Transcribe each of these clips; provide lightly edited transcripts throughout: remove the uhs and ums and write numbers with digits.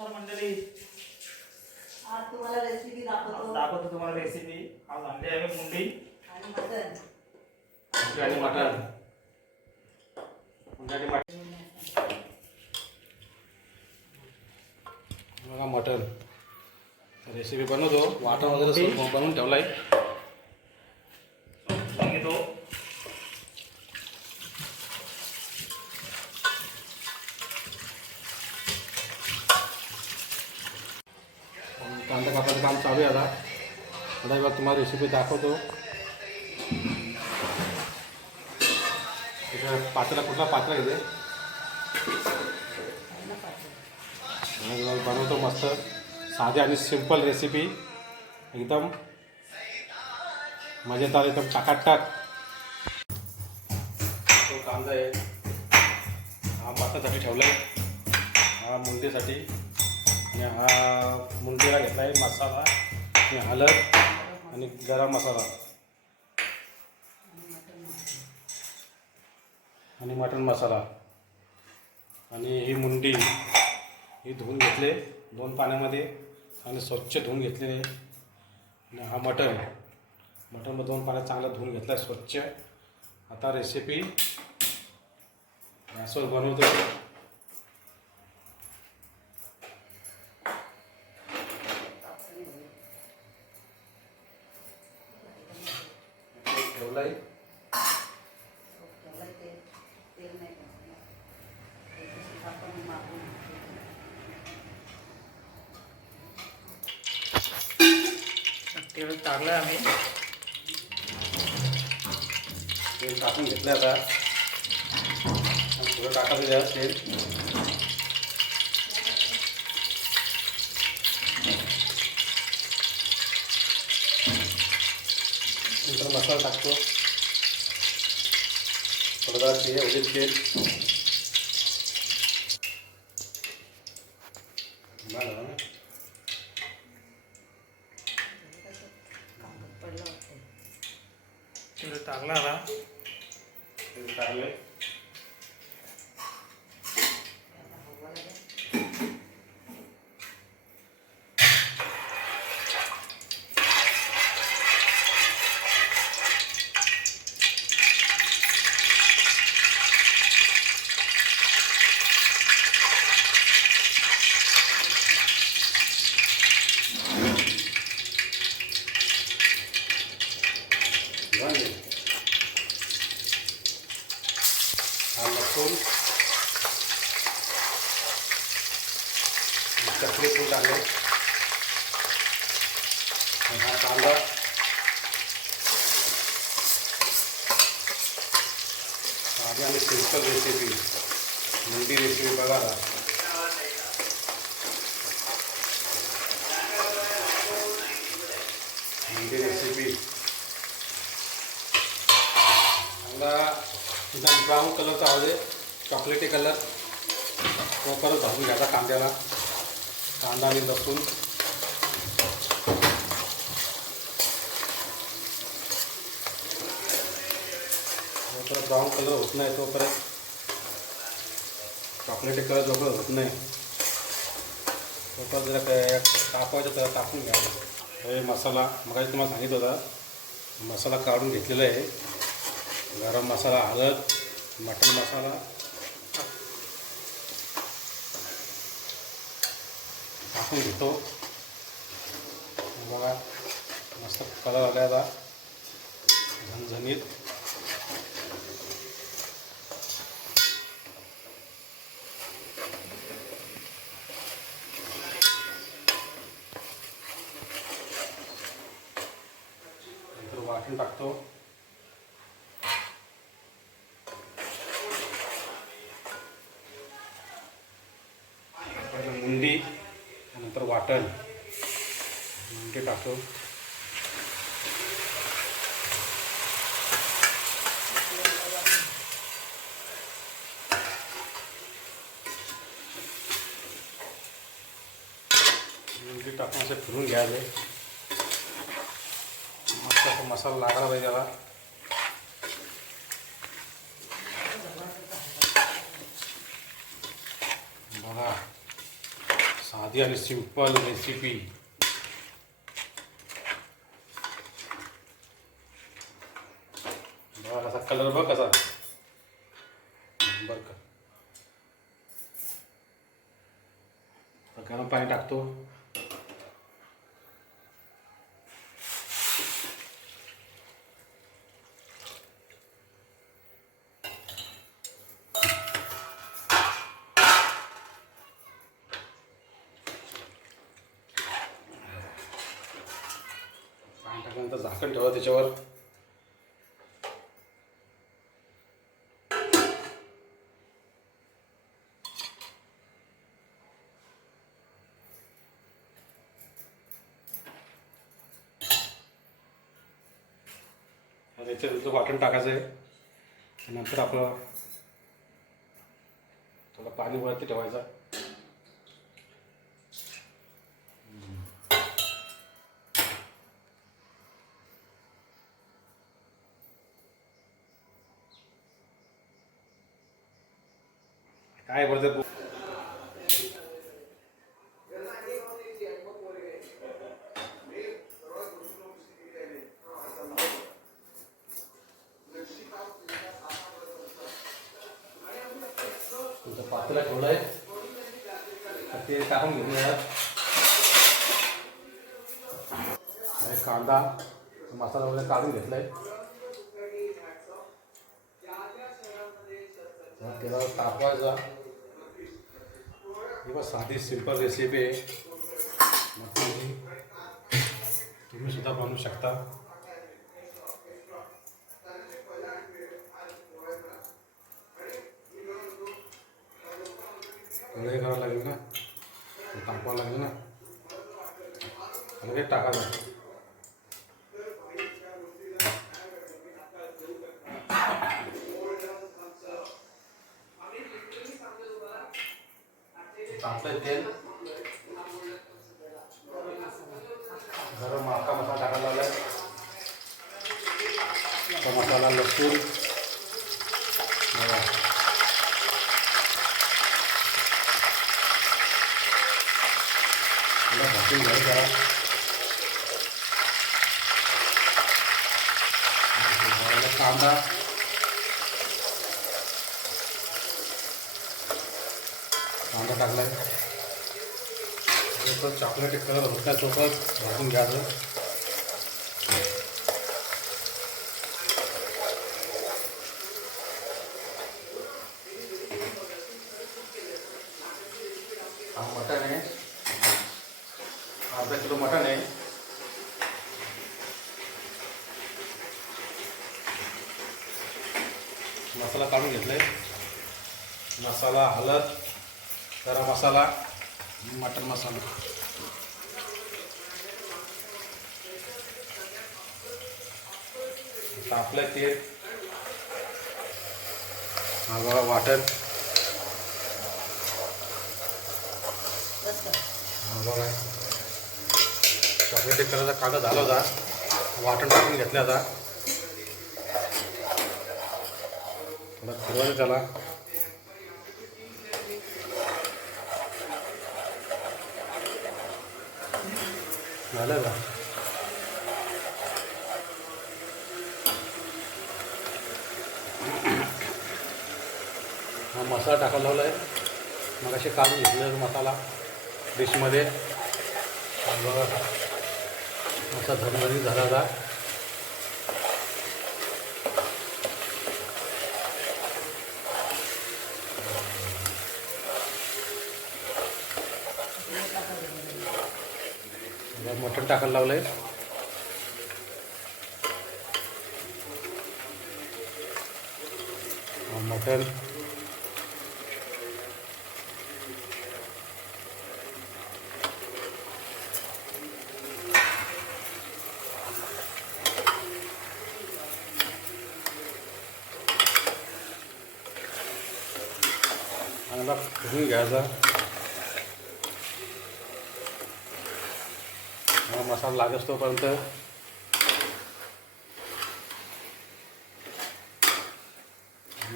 नमस्कार मंडळी, आज तुम्हाला रेसिपी दाखवतो तुम्हाला रेसिपी. आज आणली आहे मुंडी आणि मटन. आणि मटन. मुंडी आणि मटन. बघा मटन रेसिपी बनवतो. वाटण वगैरे सर्व बनवून ठेवलाय. घेतो कांदा कापायचं काम चालू आहे. आता बघा तुम्हाला रेसिपी दाखवतो. पात्रा कुठला पात्रा घेते बनवतो. मस्त साधी आणि सिंपल रेसिपी, एकदम मजेदार, एकदम टाकाटाक. तो कांदा आहे, हा मसाल्यासाठी ठेवला आहे, हा मुंडीसाठी, आणि हा मुंडीला घेतला आहे मसाला आणि हळद आणि गरम मसाला आणि मटण मसाला. आणि ही मुंडी ही धुवून घेतले 2 पाण्यामध्ये आणि स्वच्छ धुवून घेतलेले. आणि हा मटण मग 2 पाण्यात चांगला धुवून घेतला स्वच्छ. आता रेसिपी गॅसवर बनवतो. ठेवला आहे. तेल टाकलं आम्ही. तेल टाकून घेतलं. आता थोडं टाकायचं द्या तेल. नंतर मसाला टाकतो. थोडा तेल तेल झालं ना. तेल टाकलं आता. तेल टाकले. हा लसूण चटणी पण टाकले. हा कांदा, साधी आणि सिंपल रेसिपी, मुंडी रेसिपी बघा. मुंडी रेसिपी चांगला एकदम ब्राऊन कलरचा हवा आहे, चॉकलेटी कलर. तो परत भाजून घ्यायचा कांद्याला. कांदा आणि लसूण परत ब्राऊन कलर होत नाही तोपर्यंत, चॉकलेटी कलर जोपर्यंत होत नाही तोपर्यंत जरा कापायचं तर टाकून घ्या. हे मसाला मग तुम्हाला सांगितलं होता, मसाला काढून घेतलेला आहे. गरम मसाला, हळद, मटन मसाला, टाकून घेतो. बघा मस्त कलर आला आता झणझणीत. नंतर वाटण टाकतो. मुंडी, नंतर वाटण. मुंडी टाकतो. मुंडी टाकून असे फिरून घ्यायचे. मस्त असा मसाला लागला पाहिजे त्याला. साधी आणि सिंपल रेसिपी. बघा कसा कलर, बघ कसा, बरं का. गरम पाणी टाकतो. पाणी टाकल्यानंतर झाकण ठेवा त्याच्यावर. त्याच्यात वाटण टाकायचं आहे. नंतर आपलं थोडं पाणी वरती ठेवायचं. काय बरं तुमचं पातेला ठेवलं आहे, ते टाकून घेऊन यार. कांदा मसाला वगैरे काढून घेतला आहे. त्याला तापवायचा. ही बघ साधी सिंपल रेसिपी आहे. तुम्ही सुद्धा बनवू शकता. हे करावं लागेल ना, तापवावं लागेल ना, आणि टाकायचं. तापलं तेल, गरम अख्खा मसाला टाकायला लागला. तो मसाला, लसूण, भाजून घ्यायचा. कांदा, कांदा टाकलाय. चॉकलेटी कलर होत्यासोबत भाजून घ्यायचं. हा मटण आहे, अर्धा किलो मटण आहे. मसाला काढून घेतलाय. मसाला, हळद, गरम मसाला, मटन मसाला. तापलं तेल. हा बघा वाटण. हा बघा चॉकलेटी कलरचा कांदा झाला होता. वाटण टाकून घेतलं. आता थोडं फिरवायचं त्याला. झालं का? हा मसाला टाकायला लावला आहे. मग असे काढून घेतलं मसाला डिशमध्ये. बघा असा झणझणीत झाला होता. मटण टाकायला लावलं आहे. मटण चांगला धुवून घ्यायचा. मसाला लागत तोपर्यंत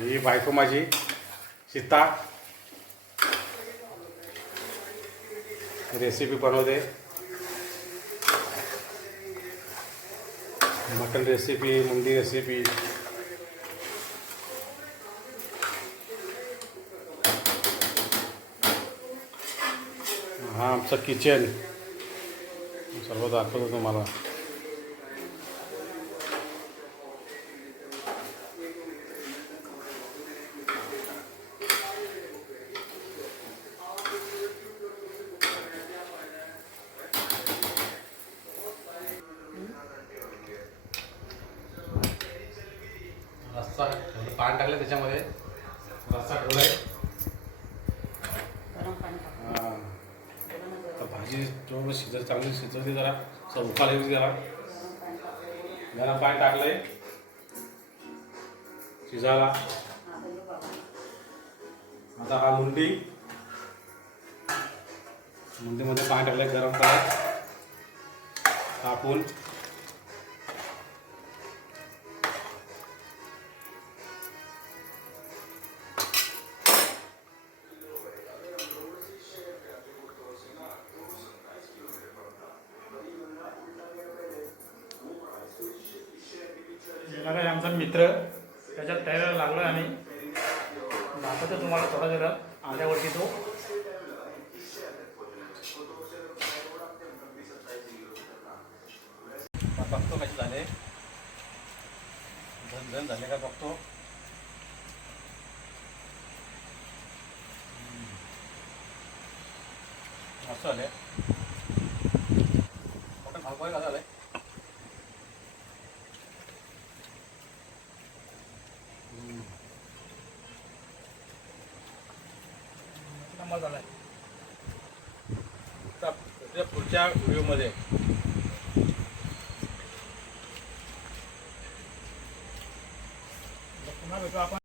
ही बायको माझी सीता रेसिपी बनवते. मटन रेसिपी, मुंडी रेसिपी. हा आमचं किचन सर्व दाखवतो तुम्हाला. रस्सा पाणी टाकलं त्याच्यामध्ये, रस्सा ठेवलाय. गरम पाणी टाक. तर भाजी थोडं चांगली शिजवली, जरा उकाल येऊ जरा. गरम पाणी टाकलंय शिजायला. आता हा मुंडीमध्ये पाणी टाकलंय गरम पाण्यात टाकून. बघा आमचा मित्र त्याच्यात तयारीला लागलो आम्ही. दाखवतो तुम्हाला थोडा जरा आल्यावरती तो. बघतो कसे झाले, झण झाले का बघतो. मस्त झाले. मटण हलकं का झालंय. नंबर झालाय. पुढच्या व्हिडिओमध्ये पुन्हा भेटू आपण.